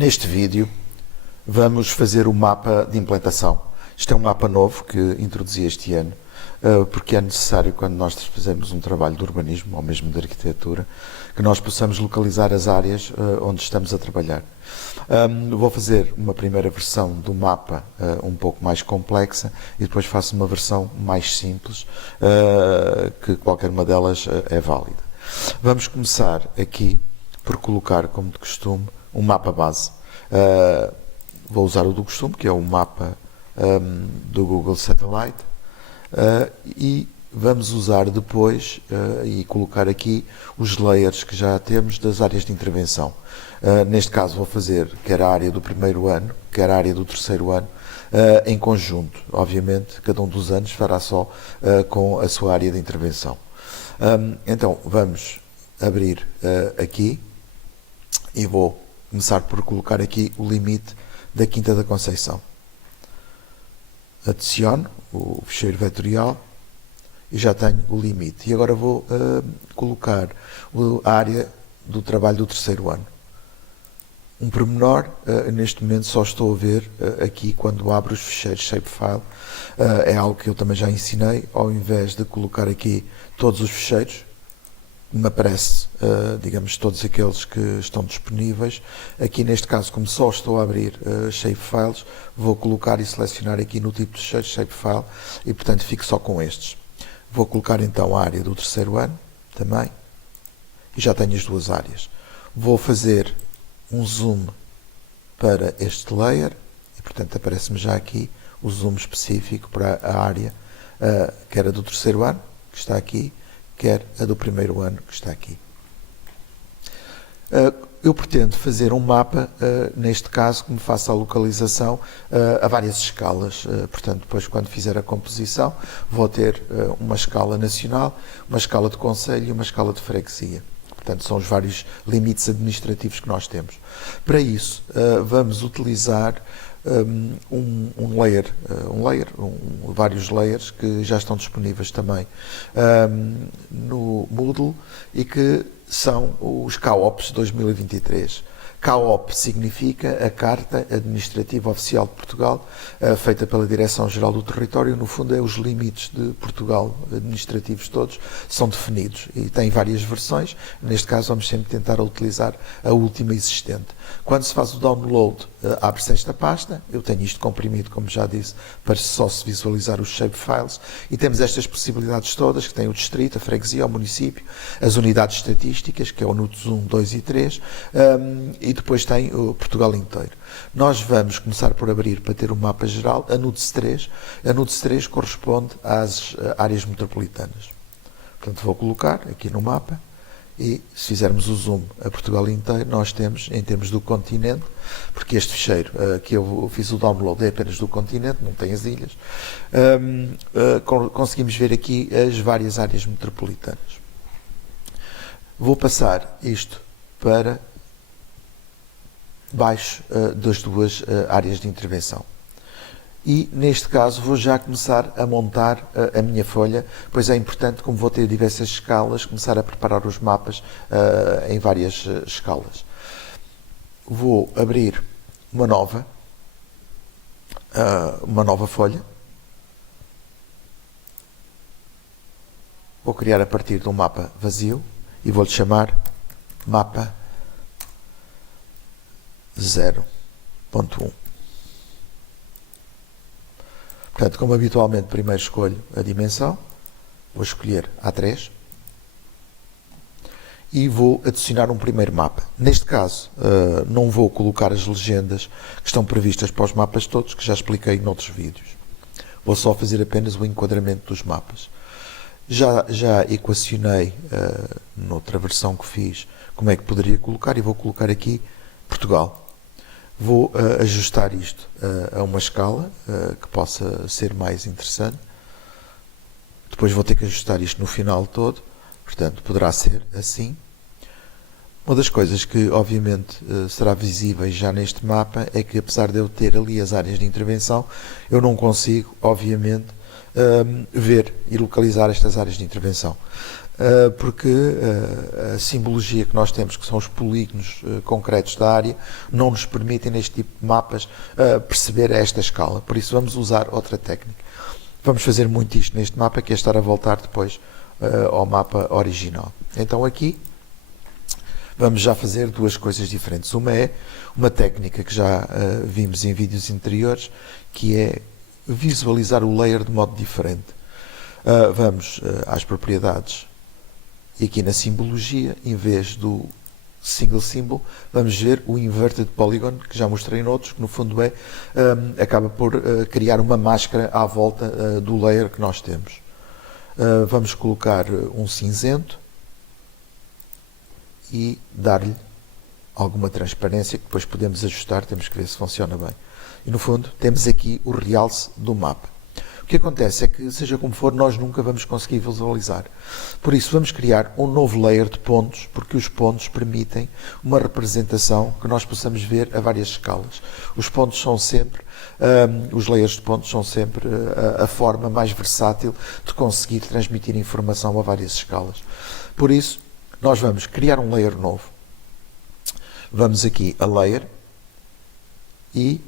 Neste vídeo vamos fazer o mapa de implantação. Isto é um mapa novo que introduzi este ano, porque é necessário, quando nós fazemos um trabalho de urbanismo ou mesmo de arquitetura, que nós possamos localizar as áreas onde estamos a trabalhar. Vou fazer uma primeira versão do mapa um pouco mais complexa e depois faço uma versão mais simples, que qualquer uma delas é válida. Vamos começar aqui por colocar, como de costume, um mapa base. Vou usar o do costume, que é o mapa do Google Satellite, e vamos usar depois e colocar aqui os layers que já temos das áreas de intervenção. Neste caso vou fazer quer a área do primeiro ano, quer a área do terceiro ano, em conjunto. Obviamente, cada um dos anos fará só com a sua área de intervenção. Então, vamos abrir aqui e vou começar por colocar aqui o limite da Quinta da Conceição. Adiciono o fecheiro vetorial e já tenho o limite. E agora vou colocar a área do trabalho do terceiro ano. Um pormenor, neste momento só estou a ver aqui quando abro os fecheiros Shapefile. É algo que eu também já ensinei. Ao invés de colocar aqui todos os fecheiros, me aparece, digamos, todos aqueles que estão disponíveis. Aqui neste caso, como só estou a abrir shapefiles, vou colocar e selecionar aqui no tipo de shapefile e portanto fico só com estes. Vou colocar então a área do terceiro ano também e já tenho as duas áreas. Vou fazer um zoom para este layer e portanto aparece-me já aqui o zoom específico para a área que era do terceiro ano, que está aqui, quer a do primeiro ano, que está aqui. Eu pretendo fazer um mapa, neste caso, que me faça a localização a várias escalas. Portanto, depois, quando fizer a composição, vou ter uma escala nacional, uma escala de concelho e uma escala de freguesia. Portanto, são os vários limites administrativos que nós temos. Para isso, vamos utilizar vários layers que já estão disponíveis também no Moodle e que são os CAOPs 2023. CAOP significa a Carta Administrativa Oficial de Portugal, feita pela Direção-Geral do Território. No fundo, é os limites de Portugal administrativos todos, são definidos e tem várias versões. Neste caso, vamos sempre tentar utilizar a última existente. Quando se faz o download, abre-se esta pasta. Eu tenho isto comprimido, como já disse, para só se visualizar os shapefiles. E temos estas possibilidades todas, que tem o distrito, a freguesia, o município, as unidades estatísticas, que é o NUTS 1, 2 e 3, e depois tem o Portugal inteiro. Nós vamos começar por abrir para ter um mapa geral, a NUTS 3. A NUTS 3 corresponde às áreas metropolitanas. Portanto, vou colocar aqui no mapa e se fizermos o zoom a Portugal inteiro, nós temos, em termos do continente, porque este fecheiro que eu fiz o download é apenas do continente, não tem as ilhas, conseguimos ver aqui as várias áreas metropolitanas. Vou passar isto para baixo das duas áreas de intervenção. E, neste caso, vou já começar a montar a minha folha, pois é importante, como vou ter diversas escalas, começar a preparar os mapas em várias escalas. Vou abrir uma nova folha. Vou criar a partir de um mapa vazio e vou-lhe chamar mapa 0.1. Portanto, como habitualmente, primeiro escolho a dimensão, vou escolher A3 e vou adicionar um primeiro mapa. Neste caso, não vou colocar as legendas que estão previstas para os mapas todos, que já expliquei noutros vídeos. Vou só fazer apenas o enquadramento dos mapas. Já equacionei, noutra versão que fiz, como é que poderia colocar, e vou colocar aqui Portugal. Vou ajustar isto a uma escala que possa ser mais interessante. Depois vou ter que ajustar isto no final todo, portanto poderá ser assim. Uma das coisas que obviamente será visível já neste mapa é que, apesar de eu ter ali as áreas de intervenção, eu não consigo obviamente ver e localizar estas áreas de intervenção. porque a simbologia que nós temos, que são os polígonos concretos da área, não nos permitem neste tipo de mapas perceber esta escala. Por isso vamos usar outra técnica. Vamos fazer muito isto neste mapa, que é estar a voltar depois ao mapa original. Então aqui vamos já fazer duas coisas diferentes. Uma é uma técnica que já vimos em vídeos anteriores, que é visualizar o layer de modo diferente. Vamos às propriedades e aqui na simbologia, em vez do single symbol, vamos ver o inverted polygon, que já mostrei em outros, que no fundo acaba por criar uma máscara à volta do layer que nós temos. Vamos colocar um cinzento e dar-lhe alguma transparência, que depois podemos ajustar, temos que ver se funciona bem. E no fundo temos aqui o realce do mapa. O que acontece é que, seja como for, nós nunca vamos conseguir visualizar. Por isso vamos criar um novo layer de pontos, porque os pontos permitem uma representação que nós possamos ver a várias escalas. Os pontos são sempre, os layers de pontos são sempre a forma mais versátil de conseguir transmitir informação a várias escalas. Por isso, nós vamos criar um layer novo. Vamos aqui a Layer e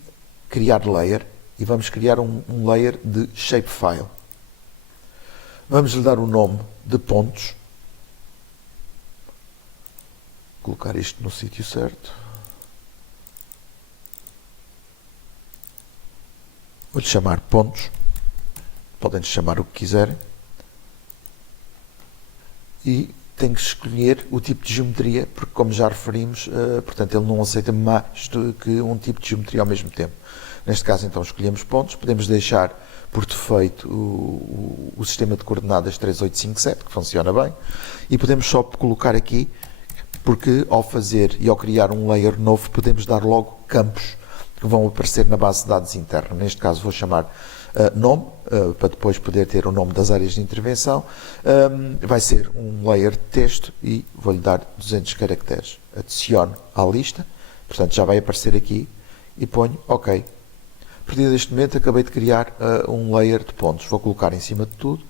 criar Layer e vamos criar um layer de Shapefile. Vamos lhe dar o nome de pontos. Colocar isto no sítio certo. Vou-lhe chamar pontos. Podem-lhe chamar o que quiserem. E tem que escolher o tipo de geometria, porque como já referimos, portanto ele não aceita mais do que um tipo de geometria ao mesmo tempo. Neste caso então escolhemos pontos, podemos deixar por defeito o sistema de coordenadas 3857, que funciona bem, e podemos só colocar aqui, porque ao fazer e ao criar um layer novo podemos dar logo campos que vão aparecer na base de dados interna. Neste caso vou chamar nome, para depois poder ter o nome das áreas de intervenção. Vai ser um layer de texto e vou-lhe dar 200 caracteres. Adiciono à lista, portanto já vai aparecer aqui e ponho OK. A partir deste momento acabei de criar um layer de pontos. Vou colocar em cima de tudo.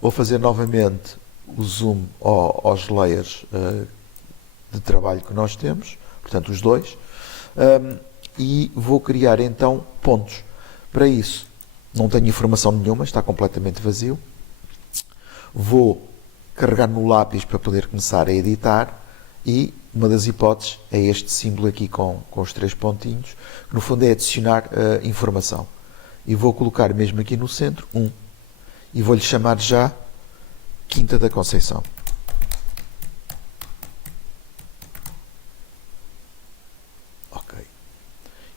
Vou fazer novamente o zoom aos layers de trabalho que nós temos, portanto os dois, e vou criar então pontos. Para isso, não tenho informação nenhuma, está completamente vazio. Vou carregar no lápis para poder começar a editar e uma das hipóteses é este símbolo aqui com os 3 pontinhos, que no fundo é adicionar informação. E vou colocar mesmo aqui no centro, e vou-lhe chamar já Quinta da Conceição. Ok.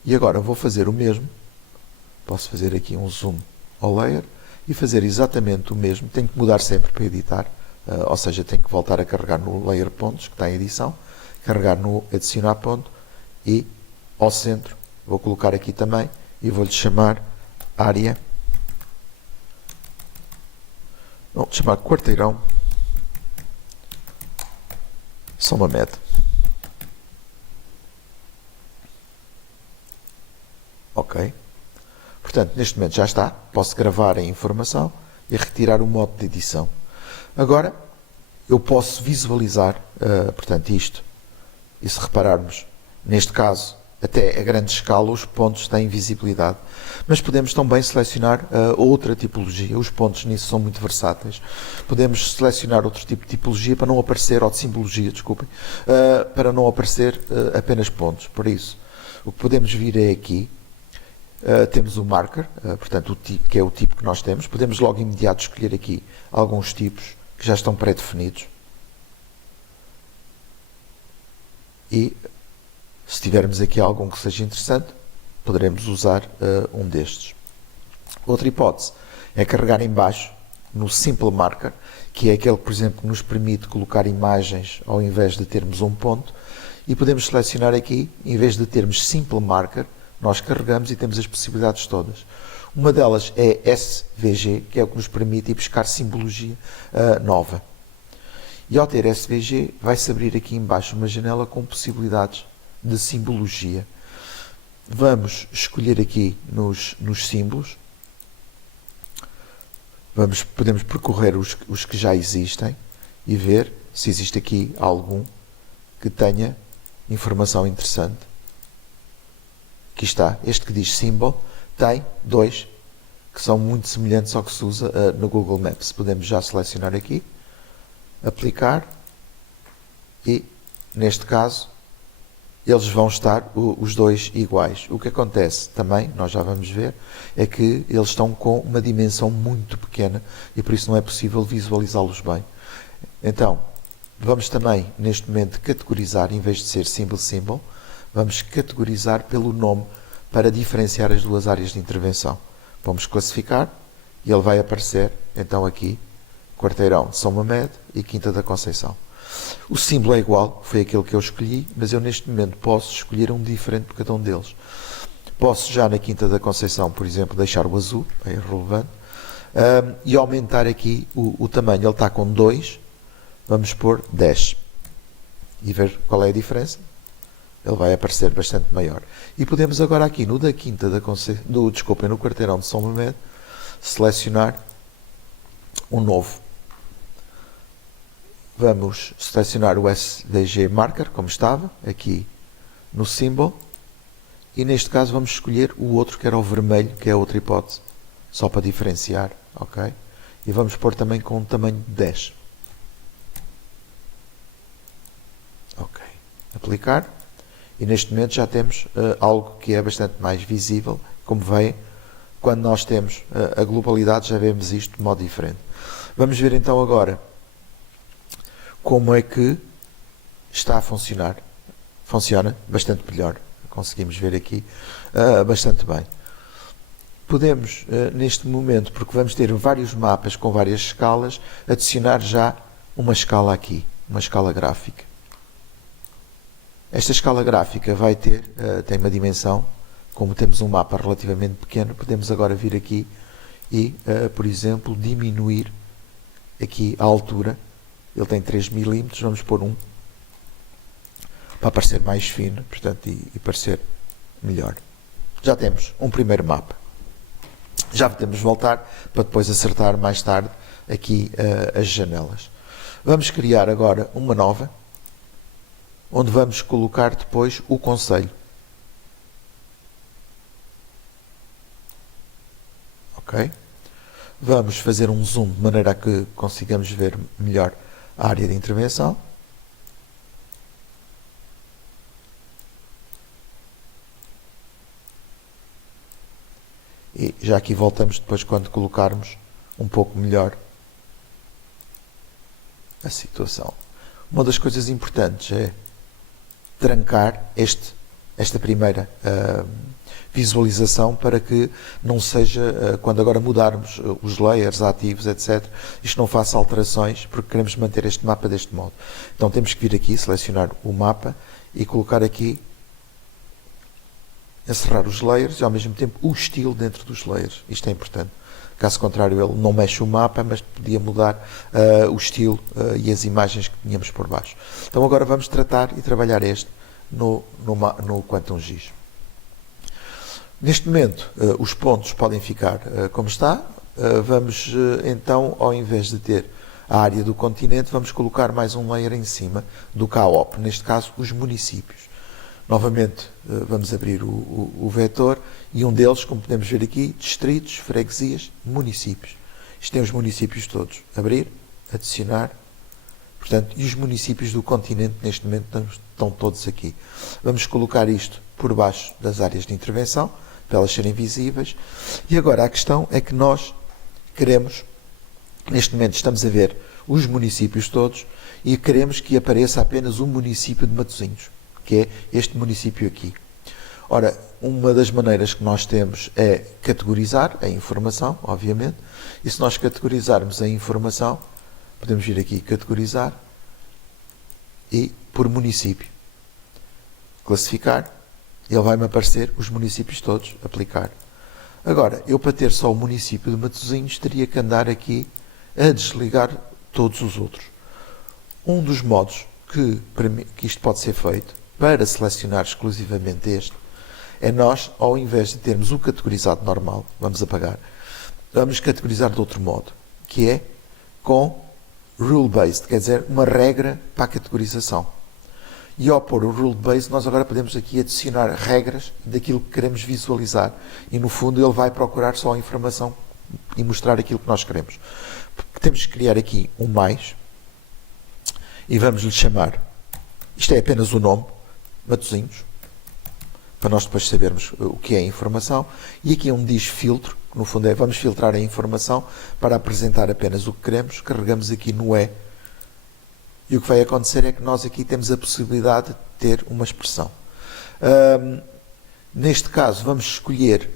E agora vou fazer o mesmo. Posso fazer aqui um zoom ao layer e fazer exatamente o mesmo. Tenho que mudar sempre para editar, ou seja, tenho que voltar a carregar no layer pontos, que está em edição, carregar no adicionar ponto e ao centro vou colocar aqui também e vou-lhe chamar área, vou chamar quarteirão São Mamede. Ok. Portanto, neste momento já está. Posso gravar a informação e retirar o modo de edição. Agora, eu posso visualizar, portanto, isto. E se repararmos, neste caso, até a grande escala, os pontos têm visibilidade. Mas podemos também selecionar outra tipologia. Os pontos nisso são muito versáteis. Podemos selecionar outro tipo de tipologia para não aparecer, ou de simbologia, desculpem, para não aparecer apenas pontos. Por isso, o que podemos vir é aqui. Temos o marker, portanto, que é o tipo que nós temos. Podemos logo imediato escolher aqui alguns tipos que já estão pré-definidos. E, se tivermos aqui algum que seja interessante, poderemos usar um destes. Outra hipótese é carregar em baixo no Simple Marker, que é aquele, por exemplo, que nos permite colocar imagens ao invés de termos um ponto. E podemos selecionar aqui, em vez de termos Simple Marker, nós carregamos e temos as possibilidades todas. Uma delas é SVG, que é o que nos permite ir buscar simbologia nova. E ao ter SVG, vai-se abrir aqui embaixo uma janela com possibilidades de simbologia. Vamos escolher aqui nos símbolos Podemos percorrer os que já existem e ver se existe aqui algum que tenha informação interessante. Aqui está, este que diz Symbol, tem dois que são muito semelhantes ao que se usa no Google Maps. Podemos já selecionar aqui, aplicar e, neste caso, eles vão estar os dois iguais. O que acontece também, nós já vamos ver, é que eles estão com uma dimensão muito pequena e por isso não é possível visualizá-los bem. Então, vamos também, neste momento, categorizar, em vez de ser symbol, vamos categorizar pelo nome para diferenciar as duas áreas de intervenção. Vamos classificar e ele vai aparecer, então aqui, Quarteirão de São Mamed e Quinta da Conceição. O símbolo é igual, foi aquele que eu escolhi, mas eu neste momento posso escolher um diferente por cada um deles. Posso já na Quinta da Conceição, por exemplo, deixar o azul, é irrelevante, e aumentar aqui o tamanho. Ele está com 2, vamos pôr 10 e ver qual é a diferença. Ele vai aparecer bastante maior. E podemos agora aqui no da Quinta da Conceição, no Quarteirão de São Mamed, selecionar um novo. Vamos selecionar o SVG Marker, como estava, aqui no Symbol. E neste caso vamos escolher o outro, que era o vermelho, que é a outra hipótese, só para diferenciar, ok? E vamos pôr também com um tamanho de 10. Ok. Aplicar. E neste momento já temos algo que é bastante mais visível, como veem, quando nós temos a globalidade já vemos isto de modo diferente. Vamos ver então agora como é que está a funcionar. Funciona bastante melhor, conseguimos ver aqui bastante bem. Podemos, neste momento, porque vamos ter vários mapas com várias escalas, adicionar já uma escala aqui, uma escala gráfica. Esta escala gráfica vai ter, tem uma dimensão, como temos um mapa relativamente pequeno, podemos agora vir aqui e, por exemplo, diminuir aqui a altura. Ele tem 3 mm, vamos pôr 1, para parecer mais fino, portanto, e parecer melhor. Já temos um primeiro mapa. Já podemos voltar para depois acertar mais tarde aqui as janelas. Vamos criar agora uma nova, onde vamos colocar depois o concelho. Ok? Vamos fazer um zoom de maneira a que consigamos ver melhor a área de intervenção. E já aqui voltamos depois quando colocarmos um pouco melhor a situação. Uma das coisas importantes é trancar esta primeira visualização para que não seja, quando agora mudarmos os layers ativos, etc., isto não faça alterações, porque queremos manter este mapa deste modo. Então temos que vir aqui, selecionar o mapa e colocar aqui, encerrar os layers e ao mesmo tempo o estilo dentro dos layers. Isto é importante. Caso contrário, ele não mexe o mapa, mas podia mudar o estilo e as imagens que tínhamos por baixo. Então agora vamos tratar e trabalhar este no Quantum GIS. Neste momento, os pontos podem ficar como está. Vamos então, ao invés de ter a área do continente, vamos colocar mais um layer em cima do CAOP, neste caso os municípios. Novamente, vamos abrir o vetor e um deles, como podemos ver aqui, distritos, freguesias, municípios. Isto tem os municípios todos. Abrir, adicionar. Portanto, e os municípios do continente, neste momento, estão todos aqui. Vamos colocar isto por baixo das áreas de intervenção, para elas serem visíveis. E agora a questão é que nós queremos, neste momento estamos a ver os municípios todos e queremos que apareça apenas o município de Matosinhos, que é este município aqui. Ora, uma das maneiras que nós temos é categorizar a informação, obviamente, e se nós categorizarmos a informação, podemos vir aqui categorizar e por município. Classificar, ele vai-me aparecer os municípios todos, aplicar. Agora, eu para ter só o município de Matosinhos teria que andar aqui a desligar todos os outros. Um dos modos que isto pode ser feito para selecionar exclusivamente este é nós, ao invés de termos o categorizado normal, vamos apagar, vamos categorizar de outro modo. que é com rule-based, quer dizer, uma regra para a categorização. E ao pôr o rule-based, nós agora podemos aqui adicionar regras daquilo que queremos visualizar. E no fundo ele vai procurar só a informação e mostrar aquilo que nós queremos. Temos que criar aqui um mais e vamos lhe chamar, isto é apenas o nome, Matosinhos, para nós depois sabermos o que é a informação. E aqui um diz filtro, que no fundo é vamos filtrar a informação para apresentar apenas o que queremos. Carregamos aqui no E e o que vai acontecer é que nós aqui temos a possibilidade de ter uma expressão. Neste caso vamos escolher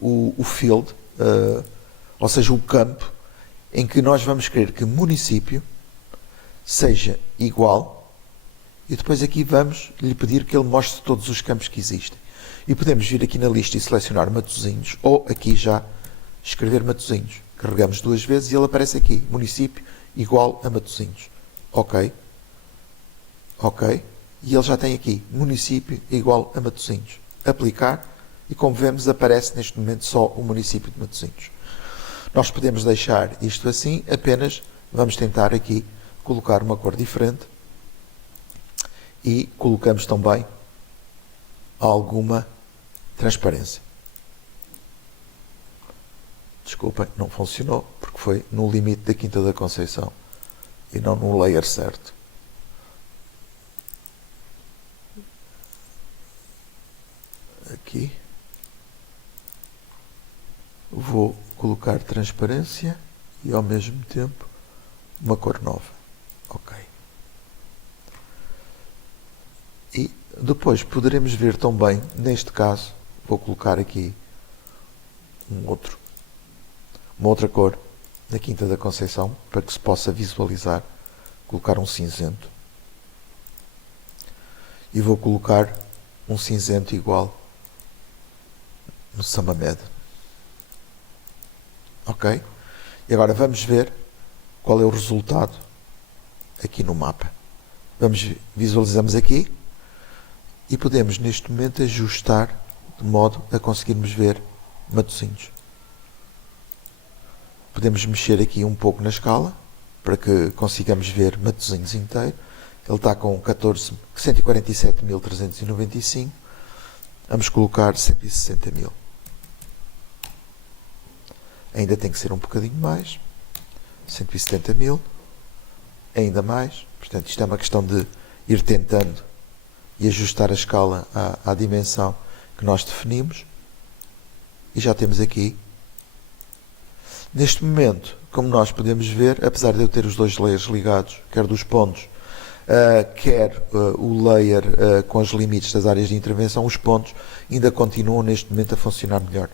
o field, ou seja, o campo, em que nós vamos querer que município seja igual, e depois aqui vamos lhe pedir que ele mostre todos os campos que existem. E podemos vir aqui na lista e selecionar Matosinhos, ou aqui já escrever Matosinhos. Carregamos duas vezes e ele aparece aqui, município igual a Matosinhos. Ok. Ok. E ele já tem aqui, município igual a Matosinhos. Aplicar, e como vemos aparece neste momento só o município de Matosinhos. Nós podemos deixar isto assim, apenas vamos tentar aqui colocar uma cor diferente e colocamos também alguma transparência. Desculpem, não funcionou, porque foi no limite da Quinta da Conceição e não no layer certo. Aqui vou colocar transparência e ao mesmo tempo uma cor nova. Ok. E depois poderemos ver também, neste caso, vou colocar aqui uma outra cor da Quinta da Conceição para que se possa visualizar. Colocar um cinzento e vou colocar um cinzento igual no Samamed. Ok? E agora vamos ver qual é o resultado aqui no mapa. Visualizamos aqui e podemos neste momento ajustar de modo a conseguirmos ver Matosinhos. Podemos mexer aqui um pouco na escala para que consigamos ver Matosinhos inteiro. Ele está com 147.395. Vamos colocar 160.000. Ainda tem que ser um bocadinho mais. 170.000. Ainda mais. Portanto, isto é uma questão de ir tentando e ajustar a escala à dimensão que nós definimos. E já temos aqui. Neste momento, como nós podemos ver, apesar de eu ter os dois layers ligados, quer dos pontos, quer o layer com os limites das áreas de intervenção, os pontos ainda continuam neste momento a funcionar melhor.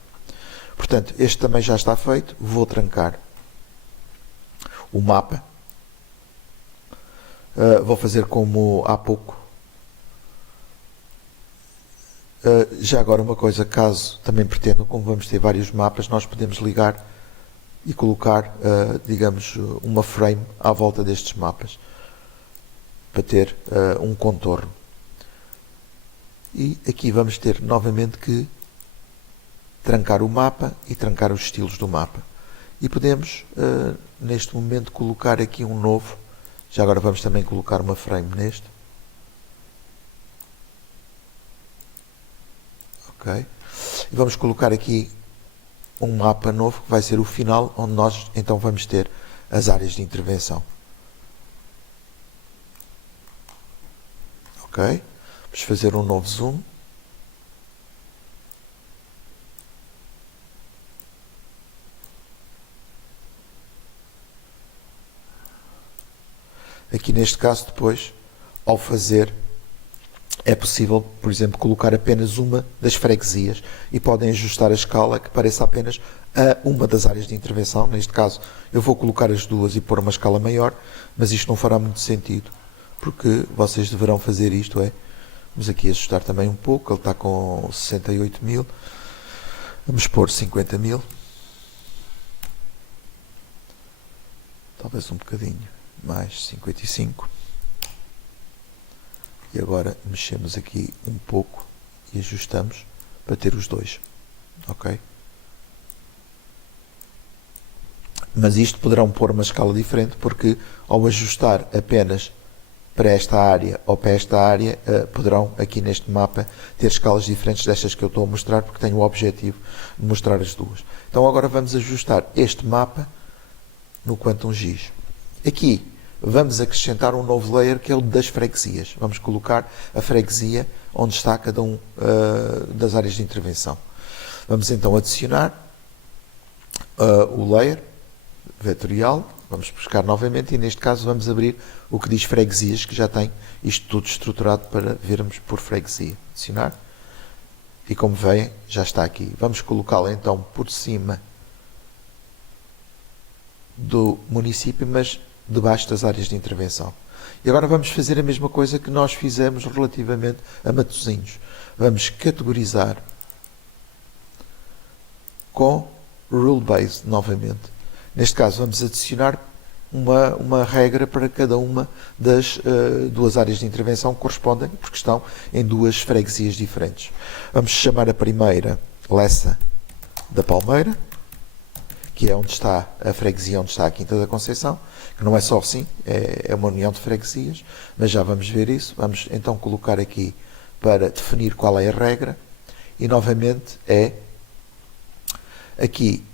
Portanto, este também já está feito. Vou trancar o mapa. Vou fazer como há pouco. Já agora uma coisa, caso também pretendam, como vamos ter vários mapas, nós podemos ligar e colocar, digamos, uma frame à volta destes mapas para ter um contorno. E aqui vamos ter novamente que trancar o mapa e trancar os estilos do mapa. E podemos, neste momento, colocar aqui um novo. Já agora vamos também colocar uma frame neste. Ok. E vamos colocar aqui um mapa novo que vai ser o final, onde nós então vamos ter as áreas de intervenção. Ok? Vamos fazer um novo zoom. Aqui neste caso depois, ao fazer, é possível, por exemplo, colocar apenas uma das freguesias e podem ajustar a escala que pareça apenas a uma das áreas de intervenção. Neste caso, eu vou colocar as duas e pôr uma escala maior, mas isto não fará muito sentido, porque vocês deverão fazer isto, vamos aqui ajustar também um pouco, ele está com 68.000, vamos pôr 50.000, talvez um bocadinho mais, 55. E agora mexemos aqui um pouco e ajustamos para ter os dois. Ok? Mas isto poderão pôr uma escala diferente, porque ao ajustar apenas para esta área ou para esta área, poderão aqui neste mapa ter escalas diferentes destas que eu estou a mostrar, porque tenho o objetivo de mostrar as duas. Então agora vamos ajustar este mapa no Quantum GIS. Aqui vamos acrescentar um novo layer, que é o das freguesias. Vamos colocar a freguesia onde está cada um das áreas de intervenção. Vamos então adicionar o layer vetorial. Vamos buscar novamente e neste caso vamos abrir o que diz freguesias, que já tem isto tudo estruturado para vermos por freguesia. Adicionar. E como veem, já está aqui. Vamos colocá-la então por cima do município, mas debaixo das áreas de intervenção. E agora vamos fazer a mesma coisa que nós fizemos relativamente a Matosinhos. Vamos categorizar com Rule Based novamente. Neste caso vamos adicionar uma regra para cada uma das duas áreas de intervenção que correspondem, porque estão em duas freguesias diferentes. Vamos chamar a primeira Lessa da Palmeira, que é onde está a freguesia, onde está a Quinta da Conceição, que não é só assim, é uma união de freguesias, mas já vamos ver isso. Vamos então colocar aqui para definir qual é a regra, e novamente é aqui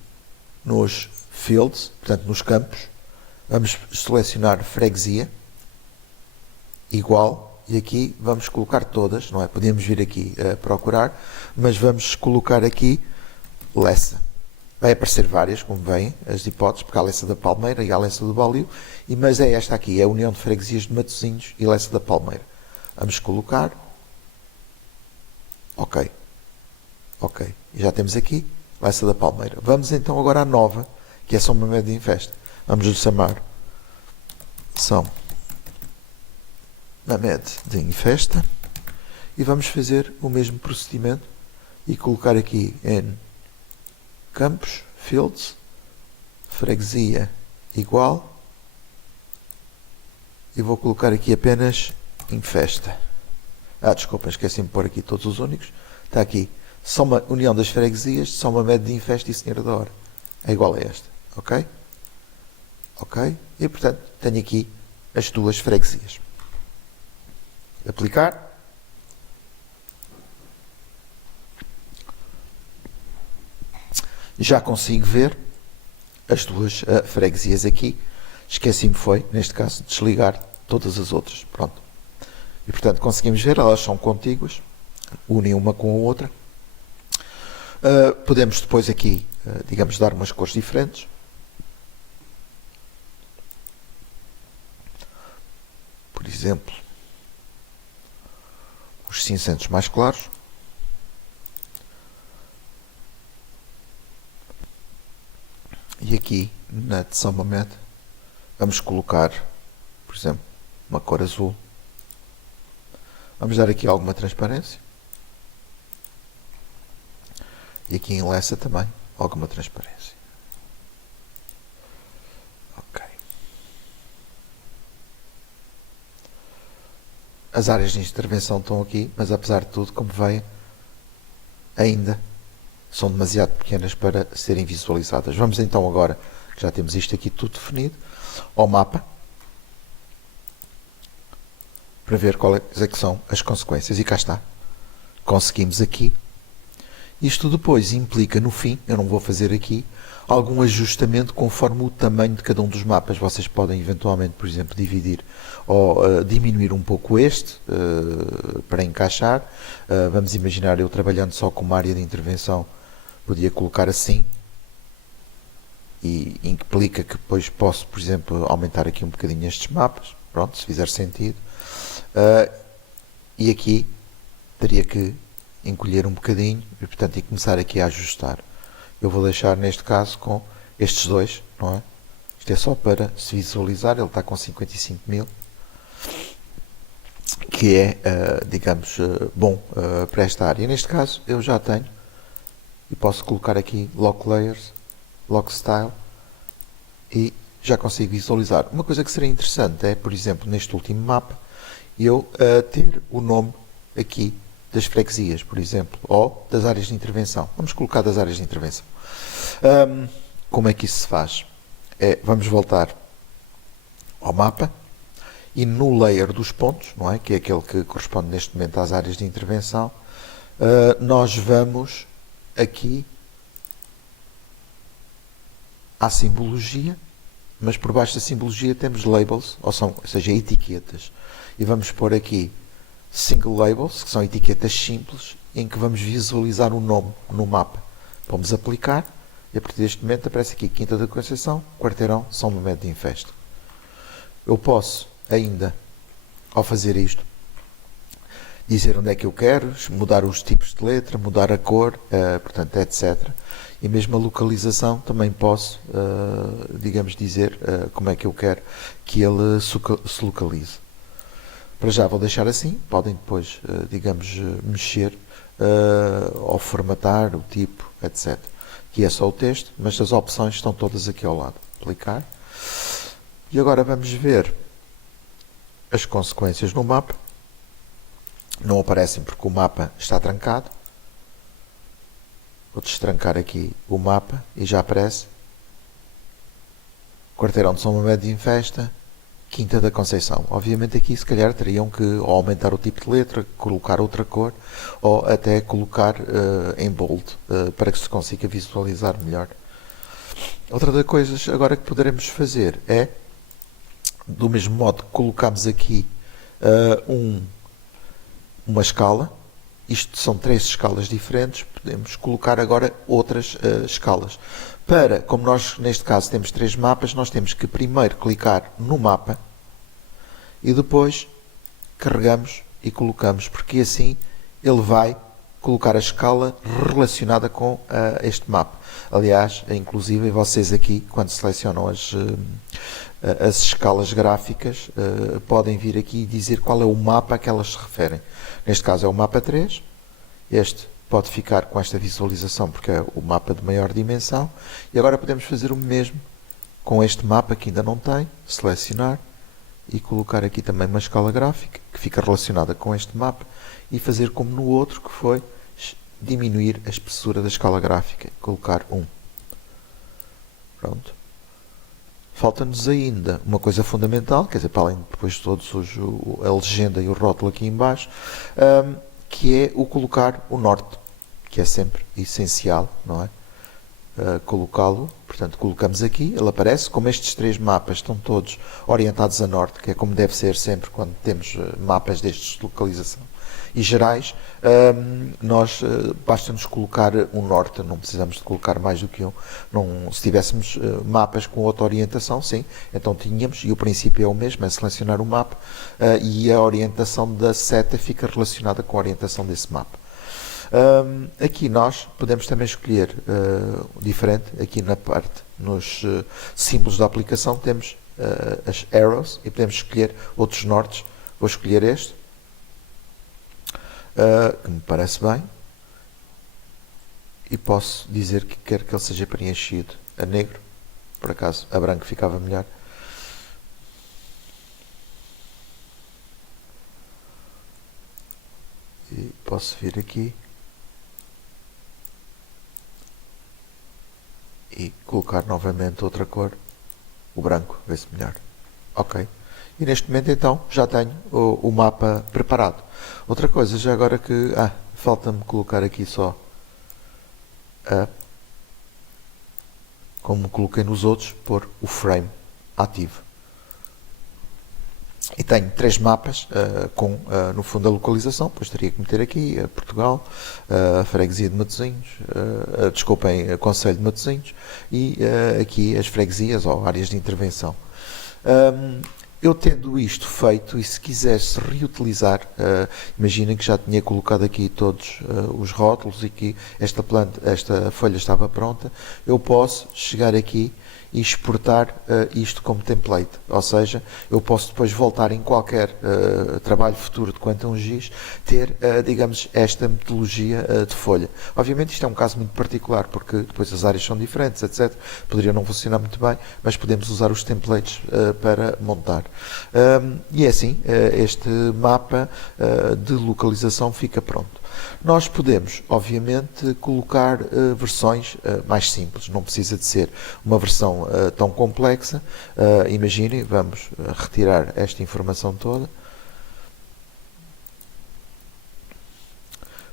nos fields, portanto nos campos, vamos selecionar freguesia, igual, e aqui vamos colocar todas, não é? Podemos vir aqui a procurar, mas vamos colocar aqui Lessa. Vai aparecer várias, como veem, as hipóteses, porque há a Lessa da Palmeira e há a Lessa do Balio, mas é esta aqui, é a União de Freguesias de Matosinhos e Lessa da Palmeira. Vamos colocar, ok, e já temos aqui Lessa da Palmeira. Vamos então agora à nova, que é São Mamede de Infesta. Vamos lhe chamar São Mamede de Infesta e vamos fazer o mesmo procedimento e colocar aqui em Campos, Fields, freguesia igual, e vou colocar aqui apenas Infesta. Desculpa, esqueci-me de pôr aqui todos os únicos. Está aqui, União das Freguesias de São Mamede de Infesta e Senhora da Hora. É igual a esta, ok? Ok? E portanto tenho aqui as duas freguesias. Aplicar. Já consigo ver as duas freguesias aqui. Esqueci-me foi, neste caso, desligar todas as outras. Pronto. E portanto conseguimos ver, elas são contíguas, unem uma com a outra. Podemos depois aqui, digamos, dar umas cores diferentes. Por exemplo, os cinzentos mais claros. E aqui, na de São Mamede, vamos colocar, por exemplo, uma cor azul. Vamos dar aqui alguma transparência. E aqui em Lessa também, alguma transparência. Ok. As áreas de intervenção estão aqui, mas apesar de tudo, como veem, ainda são demasiado pequenas para serem visualizadas. Vamos então agora, que já temos isto aqui tudo definido, ao mapa, para ver quais é que são as consequências. E cá está. Conseguimos aqui. Isto depois implica, no fim, eu não vou fazer aqui, algum ajustamento conforme o tamanho de cada um dos mapas. Vocês podem eventualmente, por exemplo, dividir ou diminuir um pouco este para encaixar. Vamos imaginar eu trabalhando só com uma área de intervenção, podia colocar assim, e implica que depois posso, por exemplo, aumentar aqui um bocadinho estes mapas, pronto, se fizer sentido. E aqui teria que encolher um bocadinho e portanto e começar aqui a ajustar. Eu vou deixar neste caso com estes dois, não é? Isto é só para se visualizar, ele está com 55.000, que é, digamos, bom para esta área. Neste caso eu já tenho e posso colocar aqui Lock Layers, Lock Style e já consigo visualizar. Uma coisa que seria interessante é, por exemplo, neste último mapa, eu ter o nome aqui das freguesias, por exemplo, ou das áreas de intervenção. Vamos colocar das áreas de intervenção. Como é que isso se faz? vamos voltar ao mapa e no layer dos pontos, não é? Que é aquele que corresponde neste momento às áreas de intervenção, nós vamos aqui à simbologia, mas por baixo da simbologia temos labels, ou seja, etiquetas. E vamos pôr aqui single labels, que são etiquetas simples, em que vamos visualizar o nome no mapa. Vamos aplicar e a partir deste momento aparece aqui Quinta da Conceição, Quarteirão, São Mamede de Infesta. Eu posso ainda, ao fazer isto, dizer onde é que eu quero, mudar os tipos de letra, mudar a cor, portanto, etc. E mesmo a localização também posso, digamos, dizer como é que eu quero que ele se localize. Para já vou deixar assim, podem depois, digamos, mexer ou formatar o tipo, etc. Aqui é só o texto, mas as opções estão todas aqui ao lado. Aplicar. E agora vamos ver as consequências no mapa. Não aparecem porque o mapa está trancado. Vou destrancar aqui o mapa e já aparece Quarteirão de São Mamede de Infesta, Quinta da Conceição. Obviamente aqui se calhar teriam que ou aumentar o tipo de letra, colocar outra cor ou até colocar em bold para que se consiga visualizar melhor. Outra das coisas agora que poderemos fazer é, do mesmo modo que colocamos aqui uma escala, isto são 3 escalas diferentes, podemos colocar agora outras escalas. Como nós neste caso temos 3 mapas, nós temos que primeiro clicar no mapa e depois carregamos e colocamos, porque assim ele vai colocar a escala relacionada com este mapa. Aliás, inclusive vocês aqui, quando selecionam as escalas gráficas, podem vir aqui e dizer qual é o mapa a que elas se referem. Neste caso é o mapa 3, este pode ficar com esta visualização porque é o mapa de maior dimensão, e agora podemos fazer o mesmo com este mapa que ainda não tem, selecionar e colocar aqui também uma escala gráfica que fica relacionada com este mapa e fazer como no outro, que foi diminuir a espessura da escala gráfica, colocar 1. Pronto. Falta-nos ainda uma coisa fundamental, quer dizer, para além de depois todos a legenda e o rótulo aqui em baixo, que é o colocar o norte, que é sempre essencial, não é? Colocá-lo, portanto, colocamos aqui, ele aparece, como estes 3 mapas estão todos orientados a norte, que é como deve ser sempre quando temos mapas destes de localização e gerais, basta-nos colocar um norte, não precisamos de colocar mais do que um. Se tivéssemos mapas com outra orientação, sim, então tínhamos, e o princípio é o mesmo, é selecionar o mapa e a orientação da seta fica relacionada com a orientação desse mapa. Aqui nós podemos também escolher diferente, aqui na parte, nos símbolos da aplicação, temos as arrows e podemos escolher outros nortes. Vou escolher este, que me parece bem, e posso dizer que quero que ele seja preenchido a negro, por acaso a branco ficava melhor. E posso vir aqui e colocar novamente outra cor, o branco, vê-se melhor. Ok. E neste momento então já tenho o mapa preparado. Outra coisa, já agora que falta-me colocar aqui só como coloquei nos outros, pôr o frame ativo. E tenho 3 mapas com, no fundo, a localização, depois teria que meter aqui Portugal, a freguesia de Matosinhos, desculpem, a Concelho de Matosinhos, e aqui as freguesias ou áreas de intervenção. Eu tendo isto feito, e se quisesse reutilizar, imaginem que já tinha colocado aqui todos os rótulos e que esta folha estava pronta, eu posso chegar aqui e exportar isto como template, ou seja, eu posso depois voltar em qualquer trabalho futuro de Quantum GIS, ter, digamos, esta metodologia de folha. Obviamente isto é um caso muito particular, porque depois as áreas são diferentes, etc. Poderia não funcionar muito bem, mas podemos usar os templates para montar. E é assim, este mapa de localização fica pronto. Nós podemos, obviamente, colocar versões mais simples, não precisa de ser uma versão tão complexa. Imaginem, vamos retirar esta informação toda.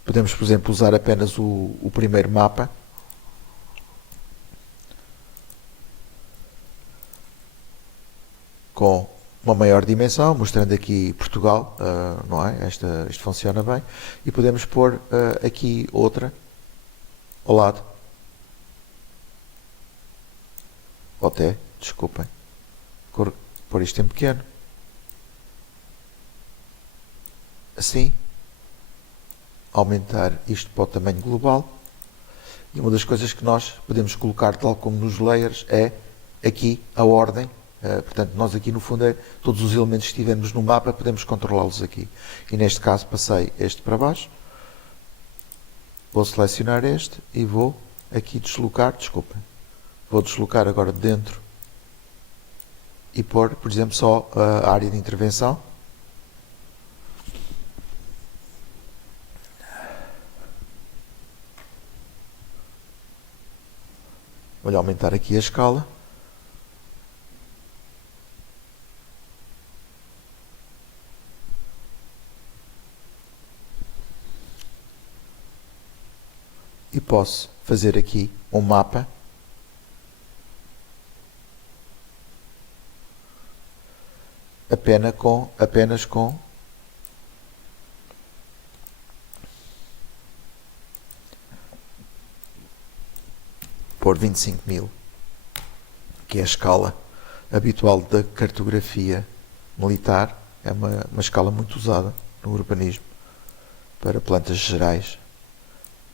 Podemos, por exemplo, usar apenas o primeiro mapa. Com uma maior dimensão, mostrando aqui Portugal, não é? Isto funciona bem. E podemos pôr aqui outra ao lado. Ou até, desculpem, pôr isto em pequeno. Assim, aumentar isto para o tamanho global. E uma das coisas que nós podemos colocar, tal como nos layers, é aqui a ordem. Portanto, nós aqui no fundo, todos os elementos que tivermos no mapa, podemos controlá-los aqui. E neste caso, passei este para baixo. Vou selecionar este e vou aqui deslocar, desculpem, vou deslocar agora dentro e pôr, por exemplo, só a área de intervenção. Vou aumentar aqui a escala. E posso fazer aqui um mapa apenas com por 25.000, que é a escala habitual da cartografia militar. É uma escala muito usada no urbanismo para plantas gerais.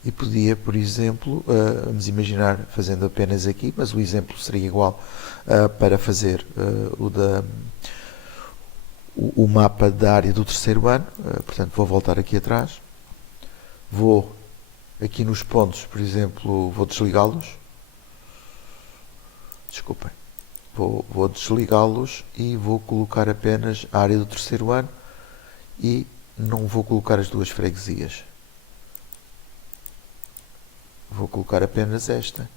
E podia, por exemplo, vamos imaginar fazendo apenas aqui, mas o exemplo seria igual para fazer o mapa da área do terceiro ano. Portanto, vou voltar aqui atrás. Vou aqui nos pontos, por exemplo, vou desligá-los. Desculpem. Vou desligá-los e vou colocar apenas a área do terceiro ano e não vou colocar as duas freguesias. Vou colocar apenas esta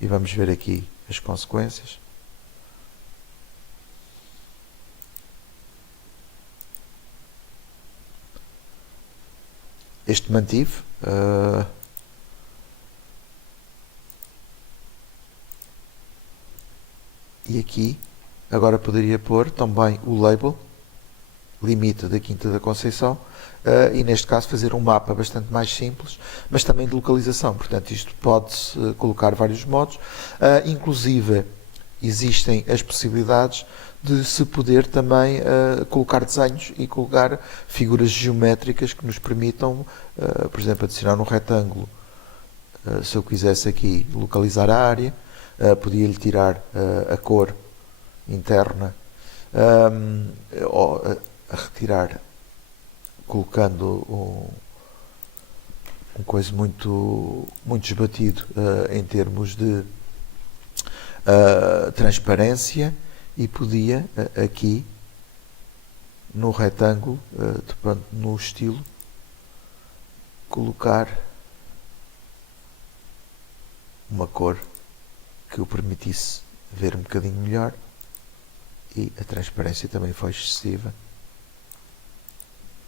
e vamos ver aqui as consequências. Este mantive. E aqui agora poderia pôr também o label limite da Quinta da Conceição e neste caso fazer um mapa bastante mais simples, mas também de localização. Portanto, isto pode-se colocar vários modos, inclusive existem as possibilidades de se poder também colocar desenhos e colocar figuras geométricas que nos permitam, por exemplo, adicionar um retângulo. Se eu quisesse aqui localizar a área, podia-lhe tirar a cor interna, ou a retirar colocando um coisa muito esbatido em termos de transparência, e podia aqui no retângulo, no estilo, colocar uma cor que o permitisse ver um bocadinho melhor, e a transparência também foi excessiva.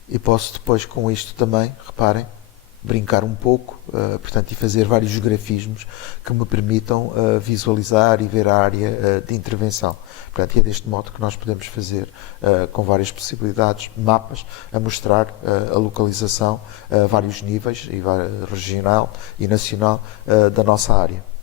E posso depois com isto também, reparem, brincar um pouco, portanto, e fazer vários grafismos que me permitam visualizar e ver a área de intervenção. Portanto, é deste modo que nós podemos fazer, com várias possibilidades, mapas a mostrar a localização a vários níveis, regional e nacional, da nossa área.